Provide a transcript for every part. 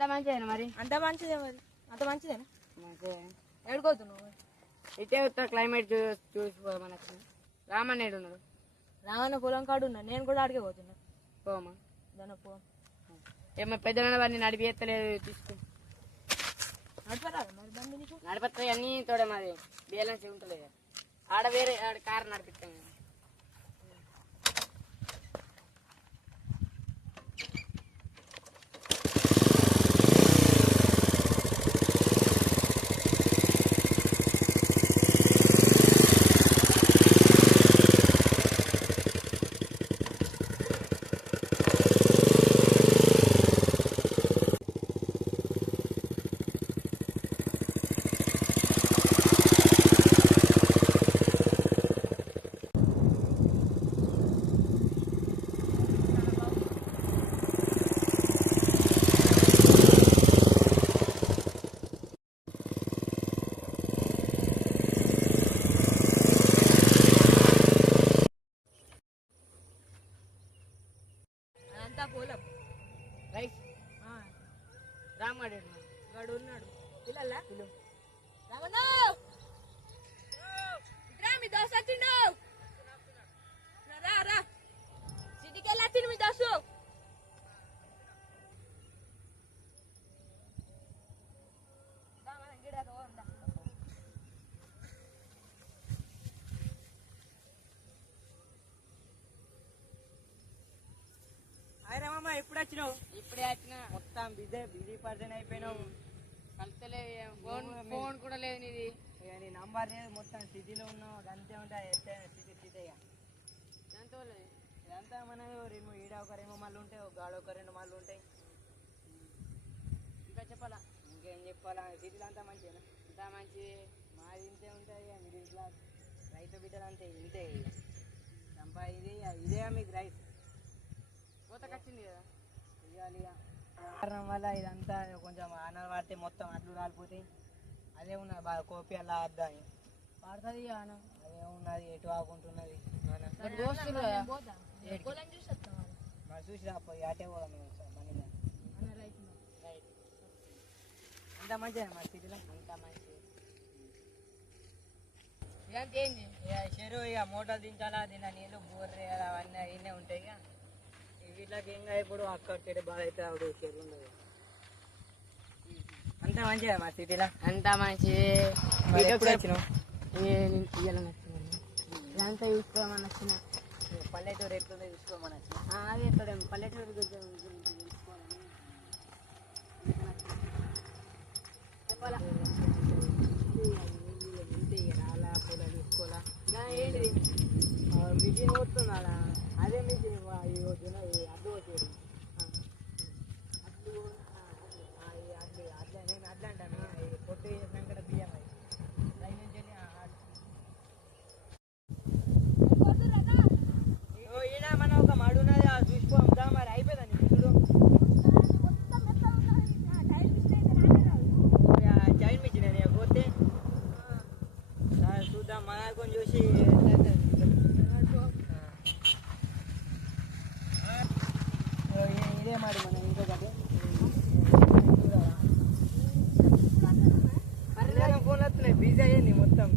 అంత మంచిదేనా మరి? అంత మంచిదే మరి. అంత మంచిదేనా? మంచిదే. ఎడుకోతున్నావు? ఇటే వస్తా క్లైమేట్ చూసిపోమని. రామన్నేడు ఉన్నాడు. రామన్న పొలం కాడు ఉన్నా, నేను కూడా అడిగే పోతున్నా. పోమా దాని పో. ఏమో పెద్ద వాడిని నడిపి ఎత్తలేదు, తీసుకో. నడిపరాదు మరి బండి నీకు? నడిపత్తాయి అన్నీ తోడే మాది బ్యాలెన్స్ ఉంటలేదు. ఆడ వేరే ఆడ కారు నడిపిస్తాం. అంతా పోలం రైట్. రామాడు వాడు ఉన్నాడు. పిల్లల్లా రామన్న మీ దోస్తు వచ్చిండు. రా రా సిటీకి వెళ్ళి వచ్చిండు మీ దోస్తు. రామమ్మ ఎప్పుడు వచ్చినావు? ఇప్పుడే వచ్చిన. మొత్తం బిజీ పర్సన్ అయిపోయినావు. కలిసలే ఫోన్ కూడా లేదు నీది. నీ నంబర్ లేదు, మొత్తం సిటీలో ఉన్నావు. అంతే ఉంటాయి సిటీ ఇదంతా మన రెండు ఈడ ఒక రెండు మళ్ళీ ఉంటాయి, ఒక గాడ ఒక రెండు మళ్ళీ ఉంటాయి. ఇంకా చెప్పాలా? ఇంకేం చెప్పాలా? సిటీలో అంతా మంచిగా అంతా మంచి. మాది ఇంతే ఉంటాయి. మిడిల్ క్లాస్ రైతు బిడ్డలు అంతే ఇంతే. సంపాది ఇదే మీకు రైస్ కోతకొచ్చింది కదా ఇవ్వాలి. కారణం వల్ల ఇదంతా కొంచెం ఆనలు పడితే మొత్తం అట్లు రాలిపోతాయి. అదే ఉన్నది బాగా కోపి అలా అద్దా అని పడుతుంది ఆన. అదే ఉన్నది ఎటు ఆకుంటున్నది. దోస్తులు మరి చూసి రాపోయి అటే పోదాం బండి. అంత మంచిగా మరి సిటీలో అంతా మంచి. ఇలాంటి ఏంది చెరువు ఇక మోటార్ దించాలా, దీని నీళ్ళు బోర్ అవన్నీ అవన్నీ ఉంటాయి. ఇక వీటికి ఇంకా ఇప్పుడు అక్కడ చెడు బాగా అయితే ఆవిడ చెరువు ఉండదు. అంత మంచిగా మా సిటీలో అంతా మంచి. ఎప్పుడు వచ్చినావు? నేను తీయాలని వచ్చినాను. ఇదంతా చూసుకోమని వచ్చిన. పల్లెటూరు ఎట్లుందో చూసుకోమని వచ్చిన. అదే ఇక్కడ పల్లెటూరు గురించి చూసుకోవాలని చెప్పాలా? రాలా పూల చూసుకోవాలా. ఏంటిది మిషన్ కొడుతున్నాడా? అదే మిషన్ ఈ రోజున అడ్డు వచ్చేది. అడ్లు అడ్లు అట్లా నేను అట్లా అంటాను. పొట్టు వేసినాక బియ్యం అవి లైన్ నుంచి ఈయన మన ఒక మడు ఉన్నది చూసుకోదా మరి అయిపోయిందండి ఇప్పుడు. జైన్ మిషన్ అని పోతే చూద్దాం మన కొంచెం చూసి ఇదే మరి మనం ఇంకొకటి ఫోన్ వస్తున్నాయి. బిజీ అయ్యింది మొత్తం.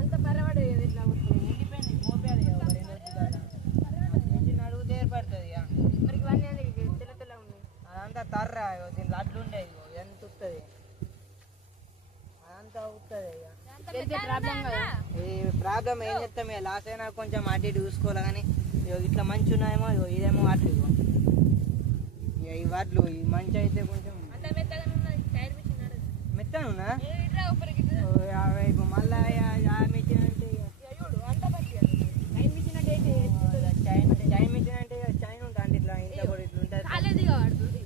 అంత పర్వాడు ఎట్లా ఎండిపోయింది పోపేది ఇంజిన్ అడుగుతే ఏర్పడుతుంది. మరి ఇవన్నీ తెల్ల తెల్ల ఉన్నాయి. అదంతా తర్రా దీని లడ్లు ఉండేది ఎంత వస్తుంది అదంతా అవుతుంది. ప్రాబ్లం కదా. ఈ ప్రాబ్లం ఏం చెప్తాం? లాస్ అయినా కొంచెం అటు ఇటు చూసుకోవాలి. కానీ ఇట్లా మంచి ఉన్నాయేమో ఇదేమో అట్లు ఈ వడ్లు ఈ మంచి అయితే కొంచెం మెత్తనున్నా మళ్ళా మిషన్ అంటే చైన్ మిషన్ అంటే చైన్ ఉంటుంది అంటే ఇట్లా ఇంత కూడా ఇట్లా ఉంటుంది.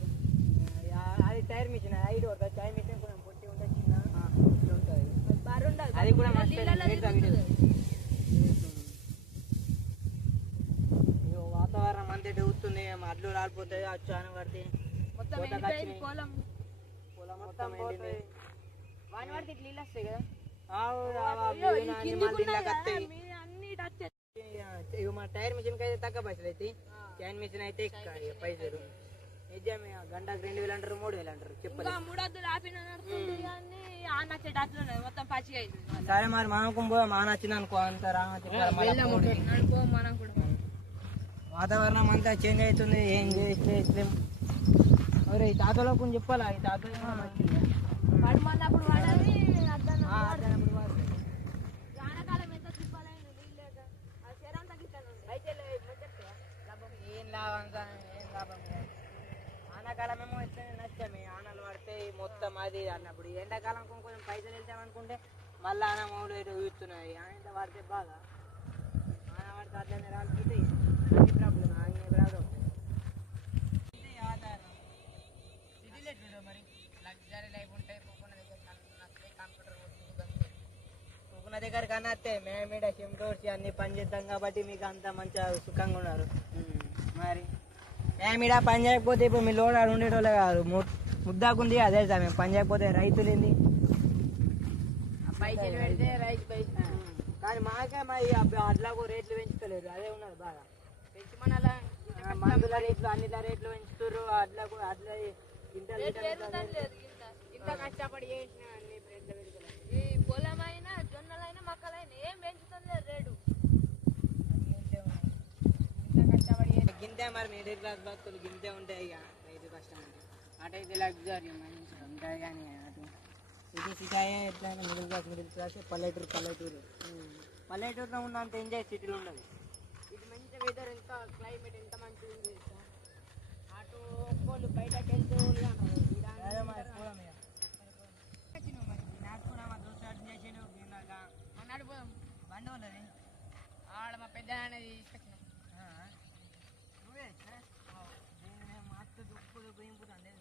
అది టైర్ మిషన్ ఐదు ఉంటుంది. చైన్ మిషన్ కొంచెం పొట్టి ఉంటుంది, చిన్న ఇట్లా ఉంటుంది. అది కూడా వాతావరణం అంతే అవుతుంది. అడ్లు రాలిపోతాయి, చాలా పడితే పొలం మొత్తం ఎండింది. వాని వాడికి ఇట్లా నీళ్ళు వస్తాయి కదా. మన టైర్ మిషన్ కి అయితే తక్కువ పైసలు అయితే, చైన్ మిషన్ అయితే పైసలు నిజమే గంటకు 2000 అంటారు 3000 అంటారు ఇంకా చెప్పలేదు 3 ఆపిన నడుస్తుంది కానీ ఆ నచ్చేట అట్లనే మొత్తం పచ్చిగా అయిపోయింది. సరే మరి మనకు పోయి మా నచ్చింది అనుకో అంత నడుపో మనం కూడా వాతావరణం అంతా చేంజ్ అవుతుంది ఏం చేస్తలేం. అరే ఈ తాతలో కొంచెం చెప్పాలా ఈ తాత పడి మళ్ళప్పుడు పడది వానకాలం ఎంత తిప్పాలని నీళ్ళు లేక ఆ శరంతా గిట్టాను అయితే ఏం లాభం ఏం లాభం ఆనాకాలమేమో ఇట్లా నచ్చమే ఆనలు పడితే మొత్తం అది అన్నప్పుడు ఎండాకాలం కొంచెం పైసలు వెళ్తామనుకుంటే మళ్ళీ ఆన మూడు ఇటు ఊస్తున్నాయి ఆయన పడితే బాగా ఆన పడితే అట్లనే రాలిపోతే అన్ని ప్రాబ్లం అన్ని ప్రాబ్లం సిటీలో ఎట్లుండవు మరి లగ్జరీ లైఫ్ ఉంటాయి కంప్యూటర్ పూకున్న దగ్గర కన్నా వస్తే మేమీడ సిమ్టోర్స్ అన్ని పని చేద్దాం కాబట్టి మీకు అంత మంచిగా సుఖంగా ఉన్నారు. మరి మేమీడ పని చేయకపోతే ఇప్పుడు మీ లోడ్ ఆడు ఉండేటోళ్ళే కాదు ముద్దాకుంది అదే సార్ మేము పని చేయకపోతే రైతులు ఏంది పైసలు పెడితే రైతు పైసలు కానీ మాకే మరి అట్లాగో రేట్లు పెంచుతలేరు అదే ఉన్నది బాగా పెంచి మన మందుల రేట్లు అన్నిల రేట్లు పెంచుతారు అట్లాగో అట్లా ఇంత కష్టపడి చేసిన అన్ని రేట్లు పెరుగుతున్నాయి. ఈ పొలమైనా జొన్నలైనా మక్కలైనా ఏం పెంచుతుంది లేదు రేటు. ఇంత కష్టపడి గింతే మరి మిడిల్ క్లాస్ భక్తులు గింతే ఉంటాయి ఇక రైతు కష్టం అంటే అటైతే లగ్జరీ మంచిగా ఉంటుంది కానీ అటు సిటీ ఎట్లయినా మిడిల్ క్లాస్ పల్లెటూరులో ఉన్నంత ఎంజాయ్ సిటీలో ఉండదు. ఇది మంచి వెదర్ ఎంత క్లైమేట్ ఎంత మంచిగా ఉంది తెలుసా. అటు ఒక్కోళ్ళు బయటకు వెళ్తే వాళ్ళు అంటారు నడిపోదాం బండి ఉన్నది ఆడ మా పెద్ద అనేది తీసుకొచ్చినాం. మస్తు దుప్పు దింపుతుంది